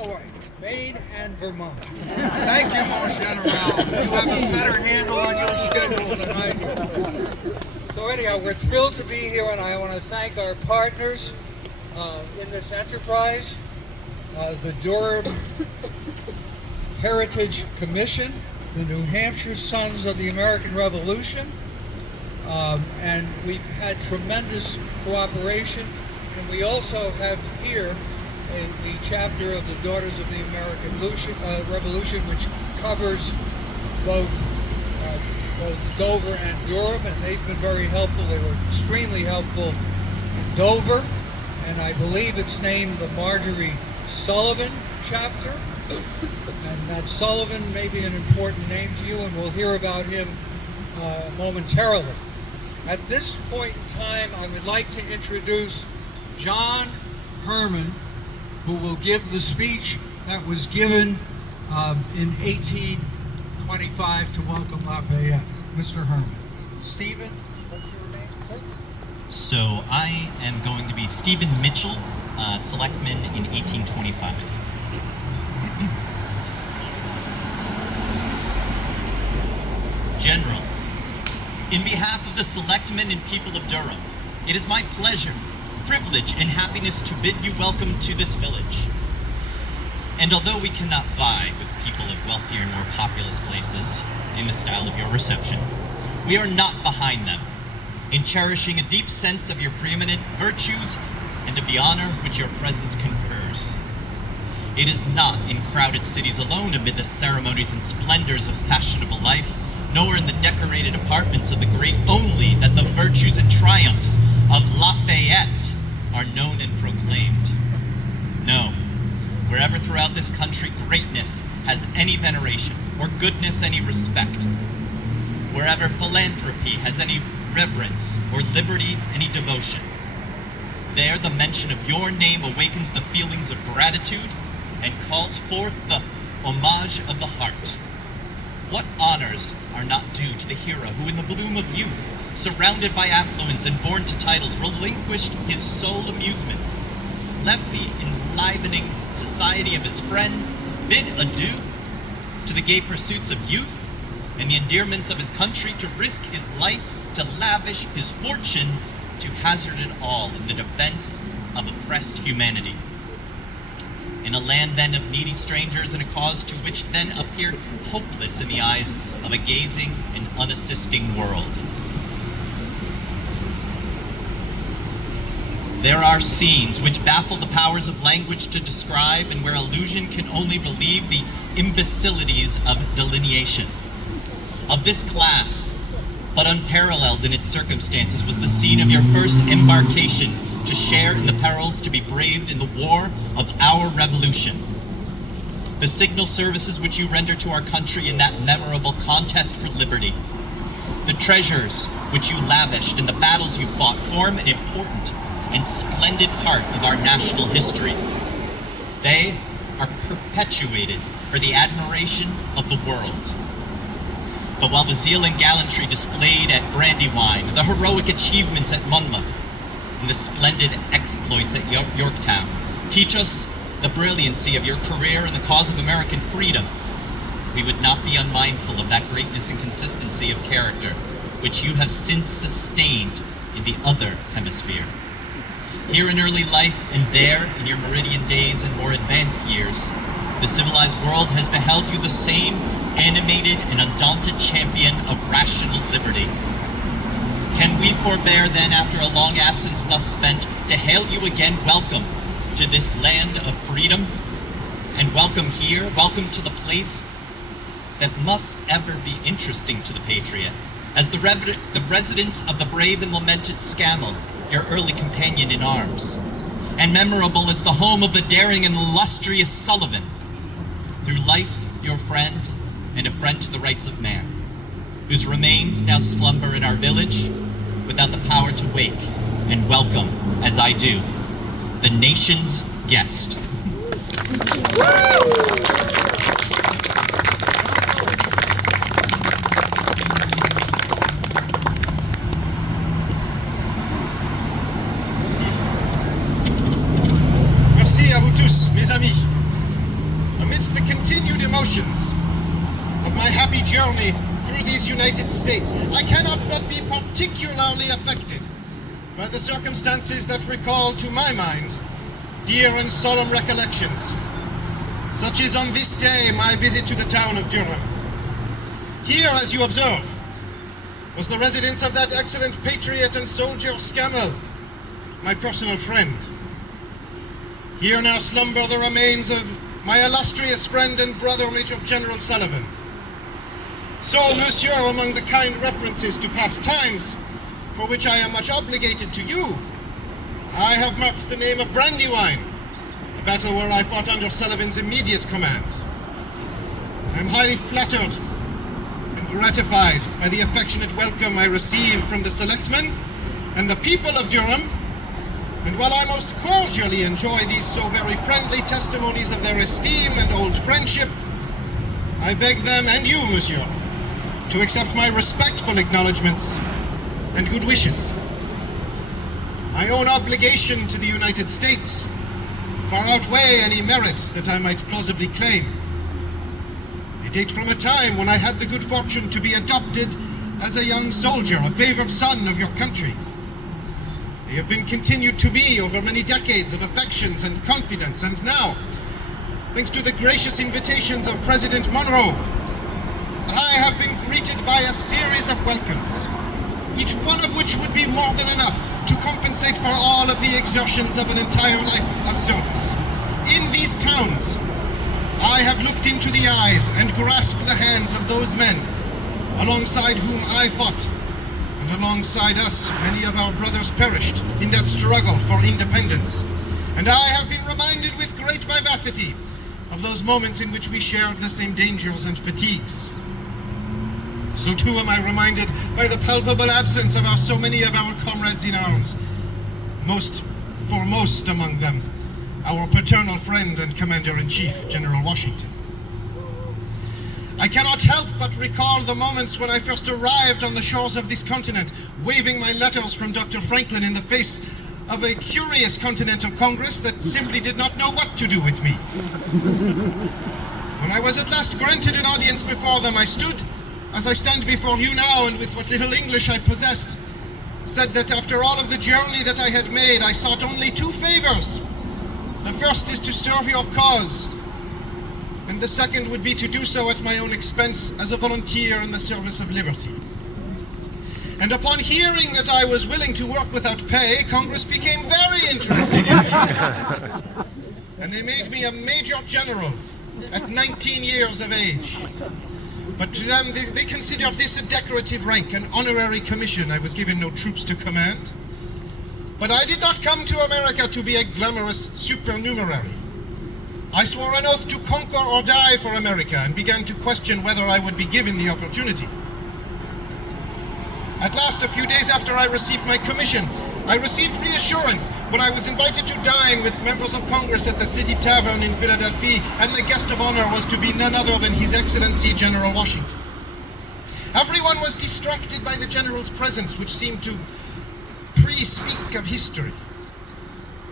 Oh, right. Maine and Vermont. Thank you, Mon General. You have a better handle on your schedule than I do. So anyhow, we're thrilled to be here, and I want to thank our partners in this enterprise, the Durham Heritage Commission, the New Hampshire Sons of the American Revolution, and we've had tremendous cooperation. And we also have here the chapter of the Daughters of the American Revolution, which covers both Dover and Durham, and they've been very helpful. They were extremely helpful in Dover, and I believe it's named the Marjorie Sullivan chapter. And that Sullivan may be an important name to you, and we'll hear about him momentarily. At this point in time, I would like to introduce John Herman, who will give the speech that was given in 1825 to welcome Lafayette. Mr. Herman. Stephen, what's your name? So I am going to be Stephen Mitchell, selectman in 1825. General, in behalf of the selectmen and people of Durham, it is my pleasure, privilege, and happiness to bid you welcome to this village. And although we cannot vie with people of wealthier and more populous places in the style of your reception, we are not behind them in cherishing a deep sense of your preeminent virtues and of the honor which your presence confers. It is not in crowded cities alone, amid the ceremonies and splendors of fashionable life, nor in the decorated apartments of the great only, that the virtues and triumphs of Lafayette are known and proclaimed. No, wherever throughout this country greatness has any veneration, or goodness any respect, wherever philanthropy has any reverence, or liberty any devotion, there the mention of your name awakens the feelings of gratitude and calls forth the homage of the heart. What honors are not due to the hero who in the bloom of youth, surrounded by affluence and born to titles, relinquished his sole amusements, left the enlivening society of his friends, bid adieu to the gay pursuits of youth and the endearments of his country, to risk his life, to lavish his fortune, to hazard it all in the defense of oppressed humanity. In a land then of needy strangers, and a cause to which then appeared hopeless in the eyes of a gazing and unassisting world. There are scenes which baffle the powers of language to describe, and where allusion can only relieve the imbecilities of delineation. Of this class, but unparalleled in its circumstances, was the scene of your first embarkation to share in the perils to be braved in the war of our revolution. The signal services which you render to our country in that memorable contest for liberty. The treasures which you lavished and the battles you fought form an important and splendid part of our national history. They are perpetuated for the admiration of the world. But while the zeal and gallantry displayed at Brandywine, the heroic achievements at Monmouth, and the splendid exploits at Yorktown teach us the brilliancy of your career in the cause of American freedom, we would not be unmindful of that greatness and consistency of character which you have since sustained in the other hemisphere. Here in early life, and there in your meridian days and more advanced years, the civilized world has beheld you the same animated and undaunted champion of rational liberty. Can we forbear then, after a long absence thus spent, to hail you again welcome to this land of freedom? And welcome here, welcome to the place that must ever be interesting to the patriot, as the residence of the brave and lamented Scammell, your early companion in arms, and memorable as the home of the daring and illustrious Sullivan, through life your friend, and a friend to the rights of man, whose remains now slumber in our village, without the power to wake and welcome, as I do, the nation's guest. Merci à vous tous, mes amis. journey through these United States, I cannot but be particularly affected by the circumstances that recall to my mind dear and solemn recollections. Such is on this day my visit to the town of Durham. Here, as you observe, was the residence of that excellent patriot and soldier Scammell, my personal friend. Here now slumber the remains of my illustrious friend and brother, Major General Sullivan. So, monsieur, among the kind references to past times, for which I am much obligated to you, I have marked the name of Brandywine, a battle where I fought under Sullivan's immediate command. I am highly flattered and gratified by the affectionate welcome I received from the selectmen and the people of Durham, and while I most cordially enjoy these so very friendly testimonies of their esteem and old friendship, I beg them and you, monsieur, to accept my respectful acknowledgements and good wishes. My own obligation to the United States far outweigh any merit that I might plausibly claim. They date from a time when I had the good fortune to be adopted as a young soldier, a favored son of your country. They have been continued to me over many decades of affections and confidence, and now, thanks to the gracious invitations of President Monroe, I have been greeted by a series of welcomes, each one of which would be more than enough to compensate for all of the exertions of an entire life of service. In these towns, I have looked into the eyes and grasped the hands of those men alongside whom I fought, and alongside us many of our brothers perished in that struggle for independence. And I have been reminded with great vivacity of those moments in which we shared the same dangers and fatigues. So too am I reminded by the palpable absence of so many of our comrades in arms, most foremost among them, our paternal friend and Commander-in-Chief, General Washington. I cannot help but recall the moments when I first arrived on the shores of this continent, waving my letters from Dr. Franklin in the face of a curious Continental Congress that simply did not know what to do with me. When I was at last granted an audience before them, I stood, as I stand before you now, and with what little English I possessed, said that after all of the journey that I had made, I sought only two favors. The first is to serve your cause, and the second would be to do so at my own expense as a volunteer in the service of liberty. And upon hearing that I was willing to work without pay, Congress became very interested in me. And they made me a Major General at 19 years of age. But to them, they considered this a decorative rank, an honorary commission. I was given no troops to command. But I did not come to America to be a glamorous supernumerary. I swore an oath to conquer or die for America, and began to question whether I would be given the opportunity. At last, a few days after I received my commission, I received reassurance when I was invited to dine with members of Congress at the City Tavern in Philadelphia, and the guest of honor was to be none other than His Excellency General Washington. Everyone was distracted by the General's presence, which seemed to pre-speak of history.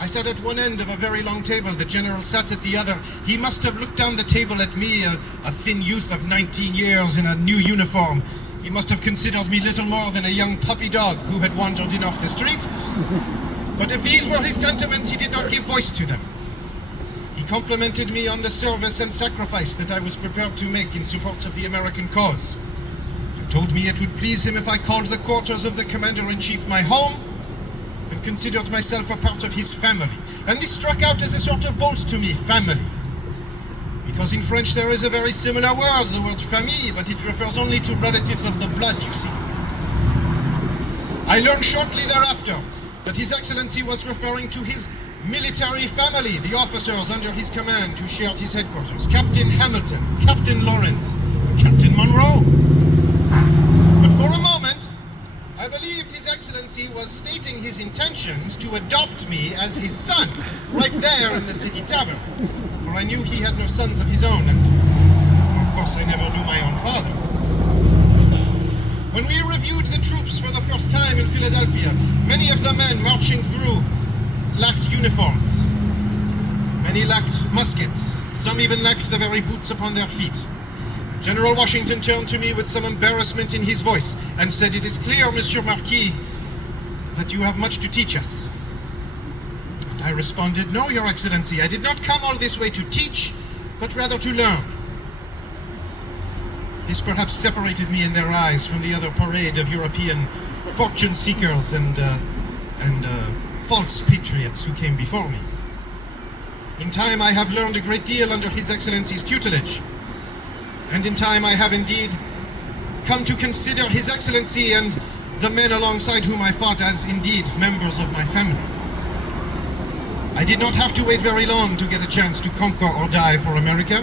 I sat at one end of a very long table. The General sat at the other. He must have looked down the table at me, a thin youth of 19 years in a new uniform. He must have considered me little more than a young puppy dog who had wandered in off the street. But if these were his sentiments, he did not give voice to them. He complimented me on the service and sacrifice that I was prepared to make in support of the American cause, and told me it would please him if I called the quarters of the Commander-in-Chief my home, and considered myself a part of his family. And this struck out as a sort of bolt to me, family. Because in French there is a very similar word, the word famille, but it refers only to relatives of the blood, you see. I learned shortly thereafter that His Excellency was referring to his military family, the officers under his command who shared his headquarters, Captain Hamilton, Captain Lawrence, and Captain Monroe. But for a moment, I believed His Excellency was stating his intentions to adopt me as his son, right there in the City Tavern. For I knew he had no sons of his own, and of course I never knew my own father. When we reviewed the troops for the first time in Philadelphia, many of the men marching through lacked uniforms. Many lacked muskets. Some even lacked the very boots upon their feet. General Washington turned to me with some embarrassment in his voice and said, "It is clear, Monsieur Marquis, that you have much to teach us." And I responded, "No, Your Excellency, I did not come all this way to teach, but rather to learn." This perhaps separated me in their eyes from the other parade of European fortune seekers and false patriots who came before me. In time, I have learned a great deal under His Excellency's tutelage. And in time, I have indeed come to consider His Excellency and the men alongside whom I fought as indeed members of my family. I did not have to wait very long to get a chance to conquer or die for America,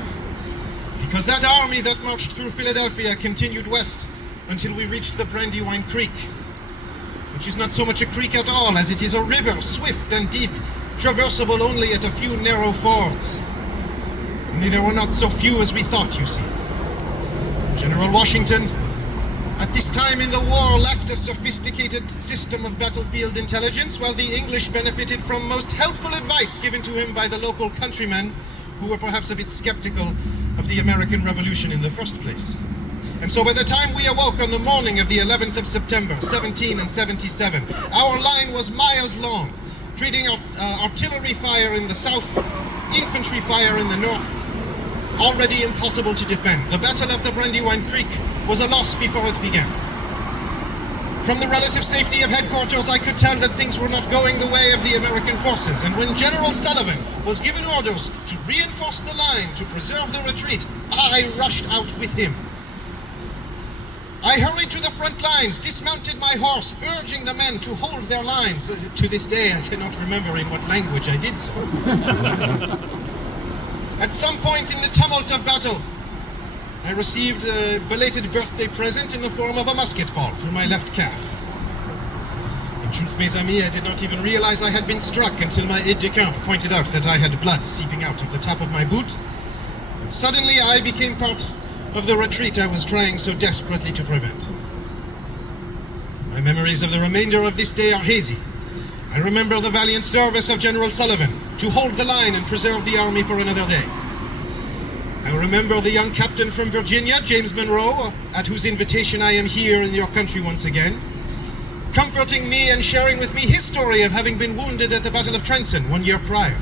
because that army that marched through Philadelphia continued west until we reached the Brandywine Creek, which is not so much a creek at all as it is a river, swift and deep, traversable only at a few narrow fords. Only there were not so few as we thought, you see. General Washington, at this time in the war, lacked a sophisticated system of battlefield intelligence, while the English benefited from most helpful advice given to him by the local countrymen who were perhaps a bit skeptical of the American Revolution in the first place. And so by the time we awoke on the morning of the 11th of September, 1777, our line was miles long, treating artillery fire in the south, infantry fire in the north, already impossible to defend. The Battle of the Brandywine Creek was a loss before it began. From the relative safety of headquarters, I could tell that things were not going the way of the American forces, and when General Sullivan was given orders to reinforce the line to preserve the retreat, I rushed out with him. I hurried to the front lines, dismounted my horse, urging the men to hold their lines. To this day, I cannot remember in what language I did so. At some point in the tumult of battle, I received a belated birthday present in the form of a musket ball through my left calf. In truth, mes amis, I did not even realize I had been struck until my aide-de-camp pointed out that I had blood seeping out of the top of my boot. And suddenly I became part of the retreat I was trying so desperately to prevent. My memories of the remainder of this day are hazy. I remember the valiant service of General Sullivan to hold the line and preserve the army for another day. I remember the young captain from Virginia, James Monroe, at whose invitation I am here in your country once again, comforting me and sharing with me his story of having been wounded at the Battle of Trenton 1 year prior.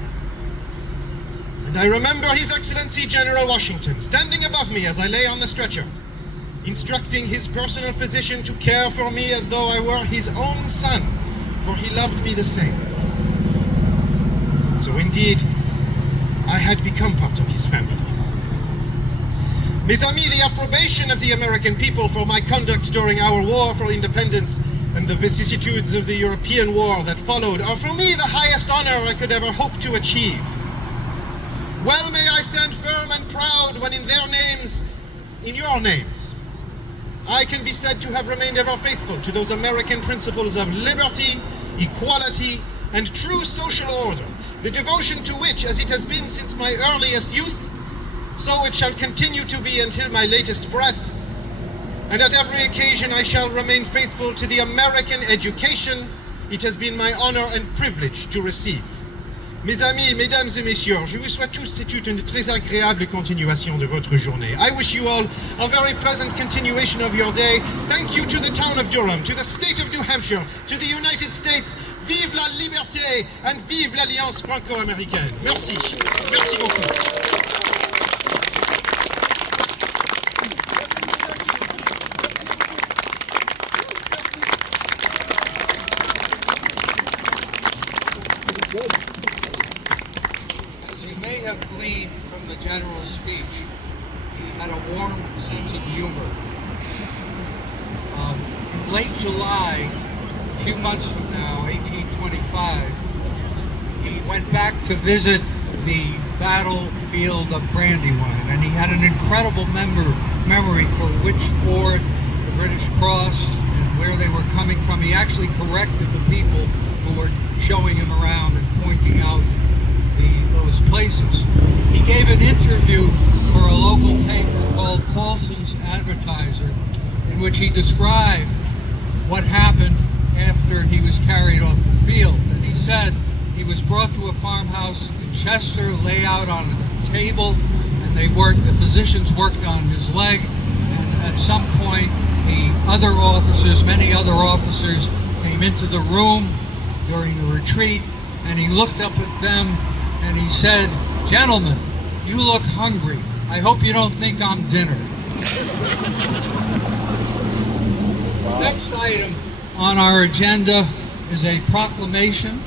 And I remember His Excellency General Washington standing above me as I lay on the stretcher, instructing his personal physician to care for me as though I were his own son, for he loved me the same. So indeed, I had become part of his family. Mes amis, the approbation of the American people for my conduct during our war for independence and the vicissitudes of the European war that followed are for me the highest honor I could ever hope to achieve. Well may I stand firm and proud when in their names, in your names, I can be said to have remained ever faithful to those American principles of liberty, equality, and true social order, the devotion to which, as it has been since my earliest youth, so it shall continue to be until my latest breath, and at every occasion I shall remain faithful to the American education it has been my honor and privilege to receive. Mes amis, mesdames et messieurs, je vous souhaite tous et toutes une très agréable continuation de votre journée. I wish you all a very pleasant continuation of your day. Thank you to the town of Durham, to the state of New Hampshire, to the United States. Vive la liberté and vive l'alliance franco-américaine. Merci. Merci beaucoup. As you may have gleaned from the general's speech, he had a warm sense of humor. In late July, a few months from now, 1825, he went back to visit the battlefield of Brandywine, and he had an incredible memory for which ford the British crossed and where they were coming from. He actually corrected the people who were showing him around and pointing out those places. He gave an interview for a local paper called Paulson's Advertiser, in which he described what happened after he was carried off the field. And he said he was brought to a farmhouse in Chester, lay out on a table, and and the physicians worked on his leg, and at some point many other officers came into the room during the retreat, and he looked up at them and he said, "Gentlemen, you look hungry. I hope you don't think I'm dinner." Next item on our agenda is a proclamation